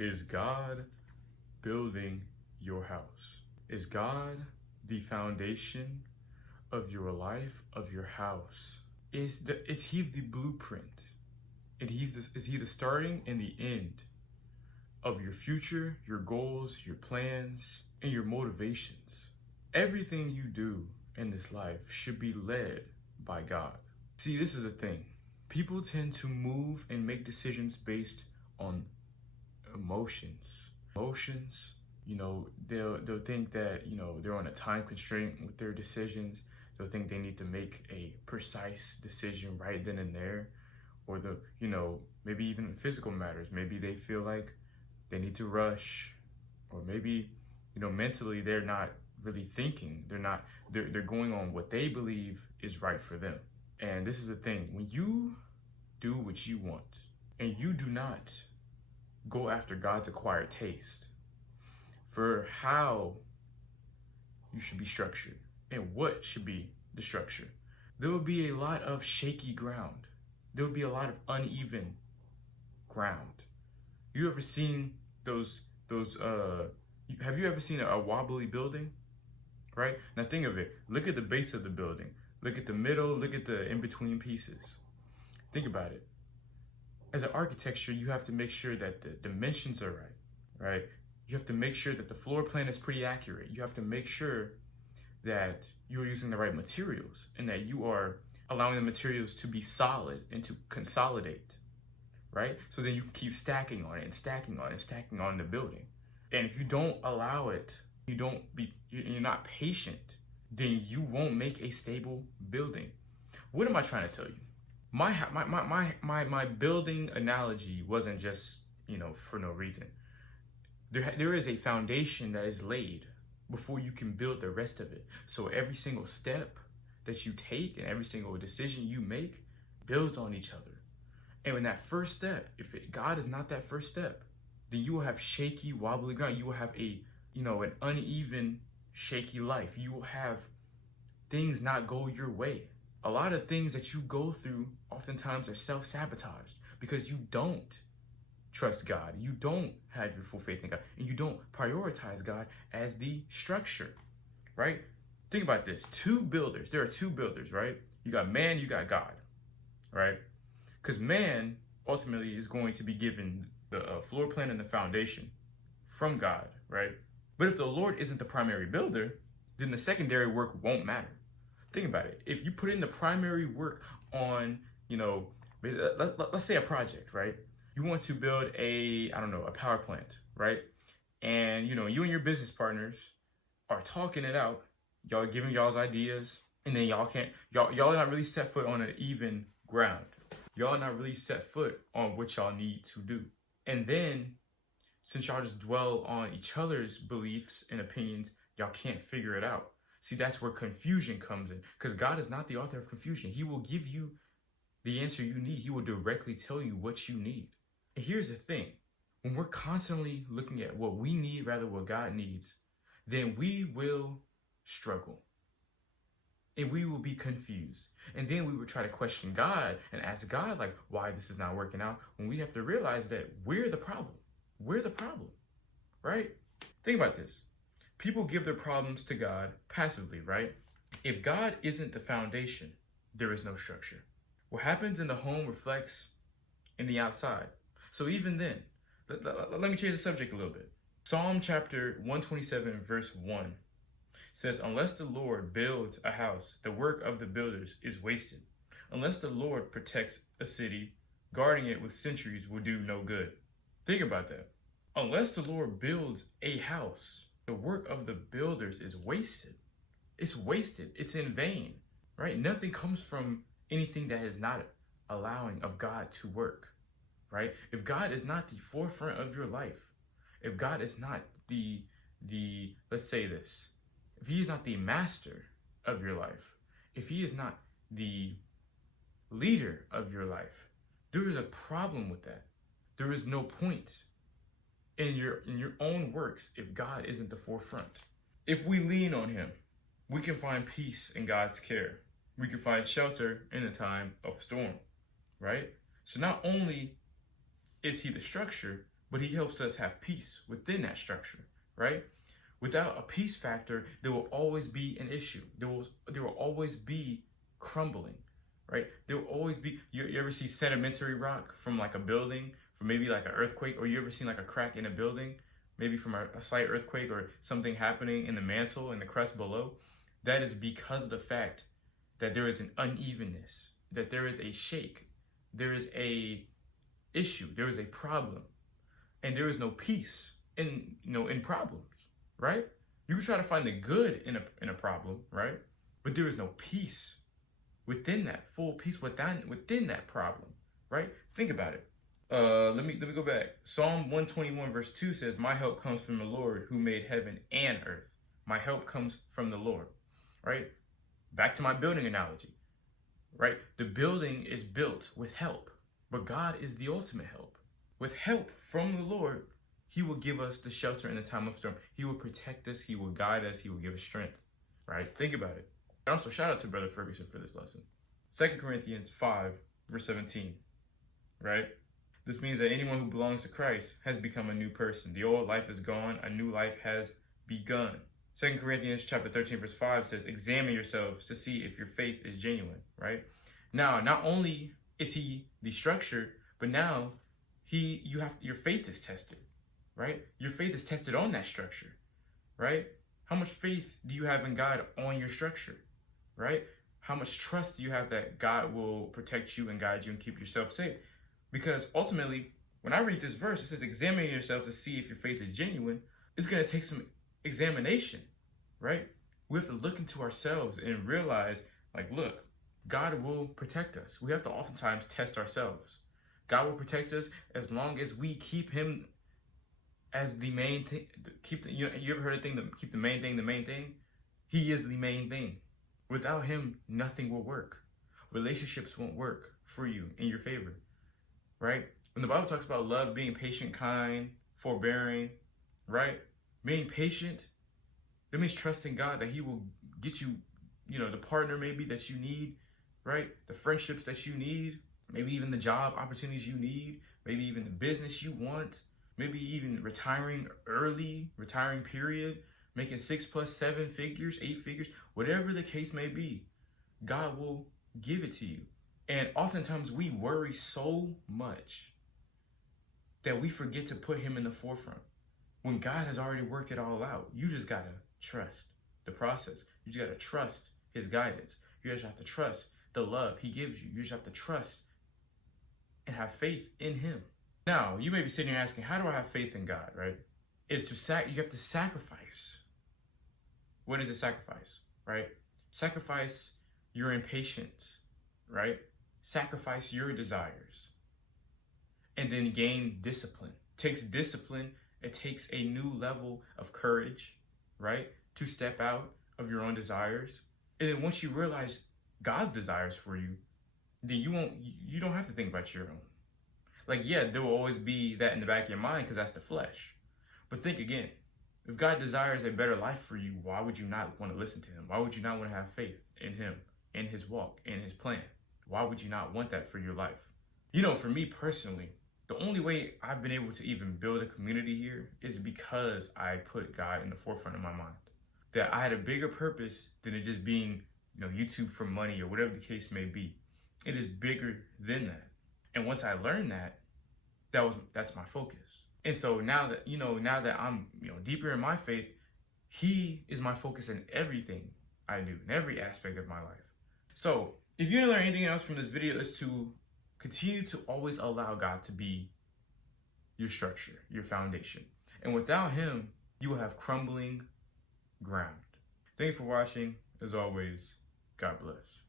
Is God building your house? Is God the foundation of your life, of your house? Is he the blueprint? And is he the starting and the end of your future, your goals, your plans, and your motivations? Everything you do in this life should be led by God. See, this is the thing. People tend to move and make decisions based on emotions. They'll think that, they're on a time constraint with their decisions. They'll think they need to make a precise decision right then and there. Or maybe even physical matters. Maybe they feel like they need to rush, or maybe, mentally they're not really thinking. They're going on what they believe is right for them. And this is the thing, when you do what you want and you do not go after God's acquired taste for how you should be structured and what should be the structure, there will be a lot of shaky ground. There will be a lot of uneven ground. You ever seen have you ever seen a wobbly building? Right? Now think of it. Look at the base of the building. Look at the middle. Look at the in-between pieces. Think about it. As an architecture, you have to make sure that the dimensions are right? You have to make sure that the floor plan is pretty accurate. You have to make sure that you're using the right materials and that you are allowing the materials to be solid and to consolidate, right? So then you can keep stacking on it and stacking on it and stacking on the building. And if you don't allow it, you're not patient, then you won't make a stable building. What am I trying to tell you? My building analogy wasn't just, for no reason. There is a foundation that is laid before you can build the rest of it. So every single step that you take and every single decision you make builds on each other. And when that first step, God is not that first step, then you will have shaky, wobbly ground. You will have an uneven, shaky life. You will have things not go your way. A lot of things that you go through oftentimes are self-sabotaged because you don't trust God. You don't have your full faith in God, and you don't prioritize God as the structure, right? Think about this. There are two builders, right? You got man, you got God, right? Because man ultimately is going to be given the floor plan and the foundation from God, right? But if the Lord isn't the primary builder, then the secondary work won't matter. Think about it. If you put in the primary work on, let's say a project, right? You want to build a power plant, right? And, you and your business partners are talking it out. Y'all giving y'all's ideas, and then y'all not really set foot on an even ground. Y'all not really set foot on what y'all need to do. And then, since y'all just dwell on each other's beliefs and opinions, y'all can't figure it out. See, that's where confusion comes in, because God is not the author of confusion. He will give you the answer you need. He will directly tell you what you need. And here's the thing. When we're constantly looking at what we need rather than what God needs, then we will struggle. And we will be confused. And then we will try to question God and ask God, why this is not working out, when we have to realize that we're the problem. We're the problem, right? Think about this. People give their problems to God passively, right? If God isn't the foundation, there is no structure. What happens in the home reflects in the outside. So even then, let me change the subject a little bit. Psalm chapter 127, verse 1 says, unless the Lord builds a house, the work of the builders is wasted. Unless the Lord protects a city, guarding it with sentries will do no good. Think about that. Unless the Lord builds a house, the work of the builders is wasted. It's wasted. It's in vain, right? Nothing comes from anything that is not allowing of God to work, right? If God is not the forefront of your life, if God is not let's say this, if he is not the master of your life, if he is not the leader of your life, there is a problem with that. There is no point in your own works if God isn't the forefront. If we lean on him, we can find peace in God's care. We can find shelter in a time of storm, right? So not only is he the structure, but he helps us have peace within that structure, right? Without a peace factor, there will always be an issue. There will always be crumbling, right? There will always be, you ever see sedimentary rock from like a building, from maybe like an earthquake, or you ever seen like a crack in a building, maybe from a slight earthquake or something happening in the mantle and the crust below? That is because of the fact that there is an unevenness, that there is a shake, there is a issue, there is a problem, and there is no peace in problems, right? You can try to find the good in a problem, right? But there is no peace within that, full peace within that problem, right? Think about it. Let me go back. Psalm 121 verse 2 says, "My help comes from the Lord who made heaven and earth." My help comes from the Lord, right? Back to my building analogy, right? The building is built with help, but God is the ultimate help. With help from the Lord, he will give us the shelter in the time of storm. He will protect us. He will guide us. He will give us strength, right? Think about it. And also shout out to Brother Ferguson for this lesson. 2 Corinthians 5 verse 17, right? This means that anyone who belongs to Christ has become a new person. The old life is gone. A new life has begun. 2 Corinthians chapter 13 verse 5 says, "Examine yourselves to see if your faith is genuine," right? Now, not only is he the structure, but now your faith is tested, right? Your faith is tested on that structure, right? How much faith do you have in God on your structure, right? How much trust do you have that God will protect you and guide you and keep yourself safe? Because ultimately, when I read this verse, it says, "Examine yourself to see if your faith is genuine." It's going to take some examination, right? We have to look into ourselves and realize, like, look, God will protect us. We have to oftentimes test ourselves. God will protect us as long as we keep him as the main thing. You ever heard a thing to keep the main thing the main thing? He is the main thing. Without him, nothing will work. Relationships won't work for you in your favor, right? When the Bible talks about love being patient, kind, forbearing, right? Being patient, that means trusting God that he will get you, the partner maybe that you need, right? The friendships that you need, maybe even the job opportunities you need, maybe even the business you want, maybe even retiring early, retiring period, making 6 plus 7 figures, 8 figures, whatever the case may be, God will give it to you. And oftentimes we worry so much that we forget to put him in the forefront. When God has already worked it all out, you just gotta trust the process. You just gotta trust his guidance. You just have to trust the love he gives you. You just have to trust and have faith in him. Now, you may be sitting here asking, how do I have faith in God, right? You have to sacrifice. What is a sacrifice, right? Sacrifice your impatience, right? Sacrifice your desires. And then gain discipline. It takes discipline. It takes a new level of courage, right? To step out of your own desires. And then once you realize God's desires for you, then you don't have to think about your own. Like, yeah, there will always be that in the back of your mind because that's the flesh. But think again, if God desires a better life for you, why would you not want to listen to him? Why would you not want to have faith in him, in his walk, in his plan? Why would you not want that for your life? For me personally, the only way I've been able to even build a community here is because I put God in the forefront of my mind. That I had a bigger purpose than it just being, YouTube for money or whatever the case may be. It is bigger than that. And once I learned that, that's my focus. And so now that I'm, deeper in my faith, he is my focus in everything I do, in every aspect of my life. So if you didn't learn anything else from this video, is to continue to always allow God to be your structure, your foundation. And without him, you will have crumbling ground. Thank you for watching. As always, God bless.